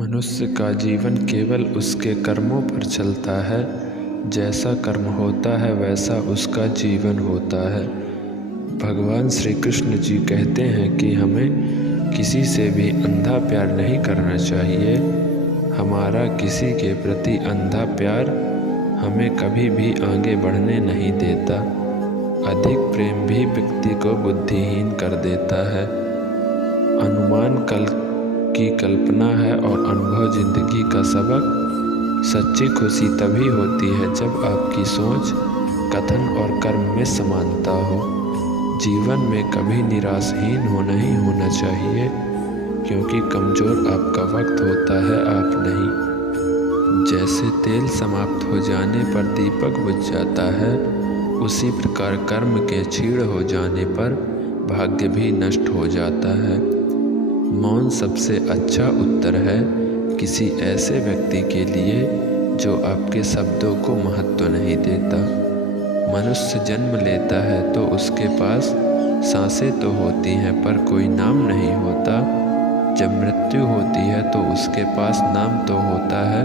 मनुष्य का जीवन केवल उसके कर्मों पर चलता है। जैसा कर्म होता है वैसा उसका जीवन होता है। भगवान श्री कृष्ण जी कहते हैं कि हमें किसी से भी अंधा प्यार नहीं करना चाहिए। हमारा किसी के प्रति अंधा प्यार हमें कभी भी आगे बढ़ने नहीं देता। अधिक प्रेम भी व्यक्ति को बुद्धिहीन कर देता है। अनुमान कल की कल्पना है और अनुभव जिंदगी का सबक। सच्ची खुशी तभी होती है जब आपकी सोच, कथन और कर्म में समानता हो। जीवन में कभी निराशहीन नहीं होना चाहिए, क्योंकि कमज़ोर आपका वक्त होता है, आप नहीं। जैसे तेल समाप्त हो जाने पर दीपक बुझ जाता है, उसी प्रकार कर्म के क्षीण हो जाने पर भाग्य भी नष्ट हो जाता है। मौन सबसे अच्छा उत्तर है किसी ऐसे व्यक्ति के लिए जो आपके शब्दों को महत्व नहीं देता। मनुष्य जन्म लेता है तो उसके पास सांसें तो होती हैं पर कोई नाम नहीं होता। जब मृत्यु होती है तो उसके पास नाम तो होता है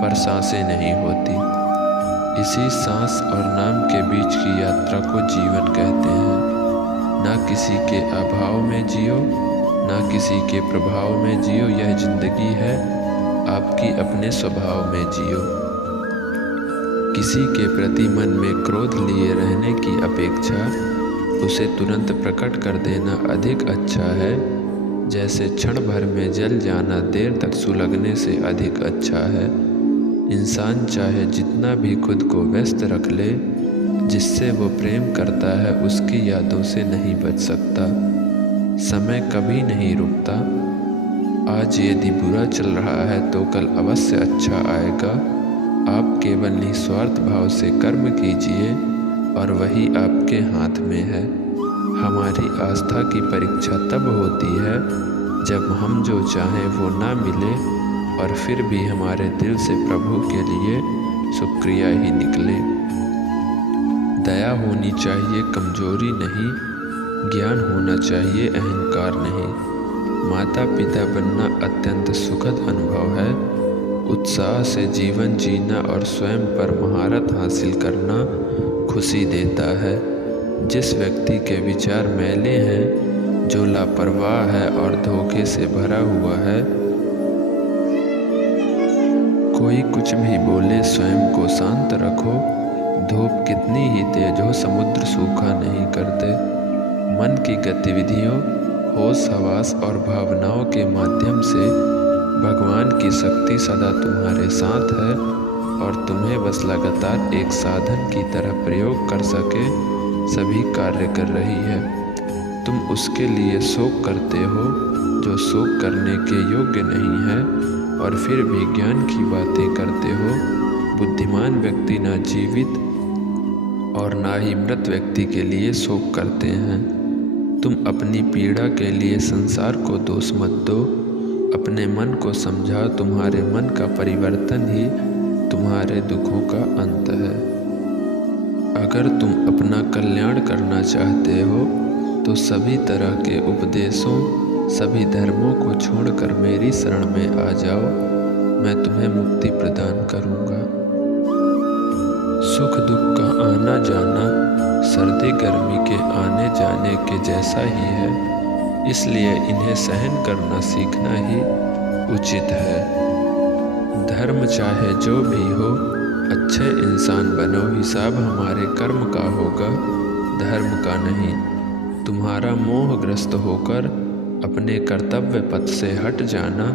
पर सांसें नहीं होती। इसी सांस और नाम के बीच की यात्रा को जीवन कहते हैं। ना किसी के अभाव में जियो, ना किसी के प्रभाव में जियो, यह जिंदगी है आपकी अपने स्वभाव में जियो। किसी के प्रति मन में क्रोध लिए रहने की अपेक्षा उसे तुरंत प्रकट कर देना अधिक अच्छा है। जैसे क्षण भर में जल जाना देर तक सुलगने से अधिक अच्छा है। इंसान चाहे जितना भी खुद को व्यस्त रख ले, जिससे वो प्रेम करता है उसकी यादों से नहीं बच सकता। समय कभी नहीं रुकता। आज यदि बुरा चल रहा है तो कल अवश्य अच्छा आएगा। आप केवल निस्वार्थ भाव से कर्म कीजिए और वही आपके हाथ में है। हमारी आस्था की परीक्षा तब होती है जब हम जो चाहें वो ना मिले और फिर भी हमारे दिल से प्रभु के लिए शुक्रिया ही निकले। दया होनी चाहिए, कमजोरी नहीं। ज्ञान होना चाहिए, अहंकार नहीं। माता पिता बनना अत्यंत सुखद अनुभव है। उत्साह से जीवन जीना और स्वयं पर महारत हासिल करना खुशी देता है। जिस व्यक्ति के विचार मैले हैं, जो लापरवाह है और धोखे से भरा हुआ है, कोई कुछ भी बोले स्वयं को शांत रखो। धूप कितनी ही तेज हो, समुद्र सूखा नहीं करते। मन की गतिविधियों, होश हवास और भावनाओं के माध्यम से भगवान की शक्ति सदा तुम्हारे साथ है और तुम्हें बस लगातार एक साधन की तरह प्रयोग कर सके सभी कार्य कर रही है। तुम उसके लिए शोक करते हो जो शोक करने के योग्य नहीं है और फिर भी ज्ञान की बातें करते हो। बुद्धिमान व्यक्ति ना जीवित और ना ही मृत व्यक्ति के लिए शोक करते हैं। तुम अपनी पीड़ा के लिए संसार को दोष मत दो। अपने मन को समझाओ, तुम्हारे मन का परिवर्तन ही तुम्हारे दुखों का अंत है। अगर तुम अपना कल्याण करना चाहते हो तो सभी तरह के उपदेशों, सभी धर्मों को छोड़कर मेरी शरण में आ जाओ। मैं तुम्हें मुक्ति प्रदान करूँगा। सुख दुख का आना जाना सर्दी गर्मी के आने जाने के जैसा ही है, इसलिए इन्हें सहन करना सीखना ही उचित है। धर्म चाहे जो भी हो, अच्छे इंसान बनो। हिसाब हमारे कर्म का होगा, धर्म का नहीं। तुम्हारा मोहग्रस्त होकर अपने कर्तव्य पथ से हट जाना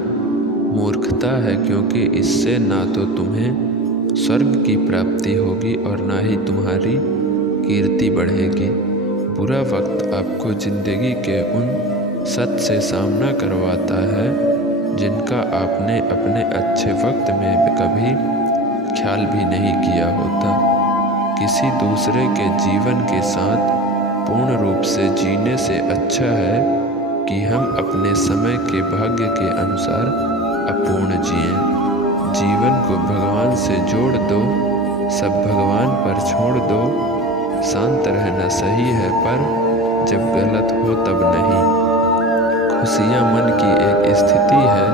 मूर्खता है, क्योंकि इससे ना तो तुम्हें स्वर्ग की प्राप्ति होगी और ना ही तुम्हारी कीर्ति बढ़ेगी। बुरा वक्त आपको जिंदगी के उन सत्य से सामना करवाता है जिनका आपने अपने अच्छे वक्त में कभी ख्याल भी नहीं किया होता। किसी दूसरे के जीवन के साथ पूर्ण रूप से जीने से अच्छा है कि हम अपने समय के भाग्य के अनुसार अपूर्ण जिएं। जीवन को भगवान से जोड़ दो, सब भगवान पर छोड़ दो। शांत रहना सही है पर जब गलत हो तब नहीं। खुशियाँ मन की एक स्थिति है,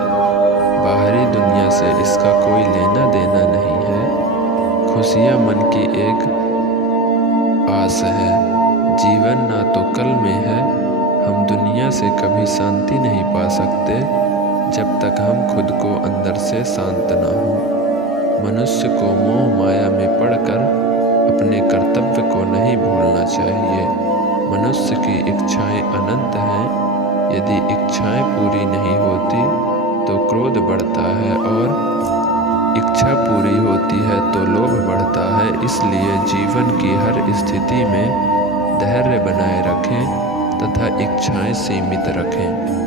बाहरी है। जीवन ना तो कल में है। हम दुनिया से कभी शांति नहीं पा सकते जब तक हम खुद को अंदर से शांत ना हो। मनुष्य को मोह माया में पड़कर अपने कर्तव्य को नहीं भूलना चाहिए। मनुष्य की इच्छाएं अनंत हैं। यदि इच्छाएं पूरी नहीं होती तो क्रोध बढ़ता है और इच्छा पूरी होती है तो लोभ बढ़ता है। इसलिए जीवन की हर स्थिति में धैर्य बनाए रखें तथा इच्छाएं सीमित रखें।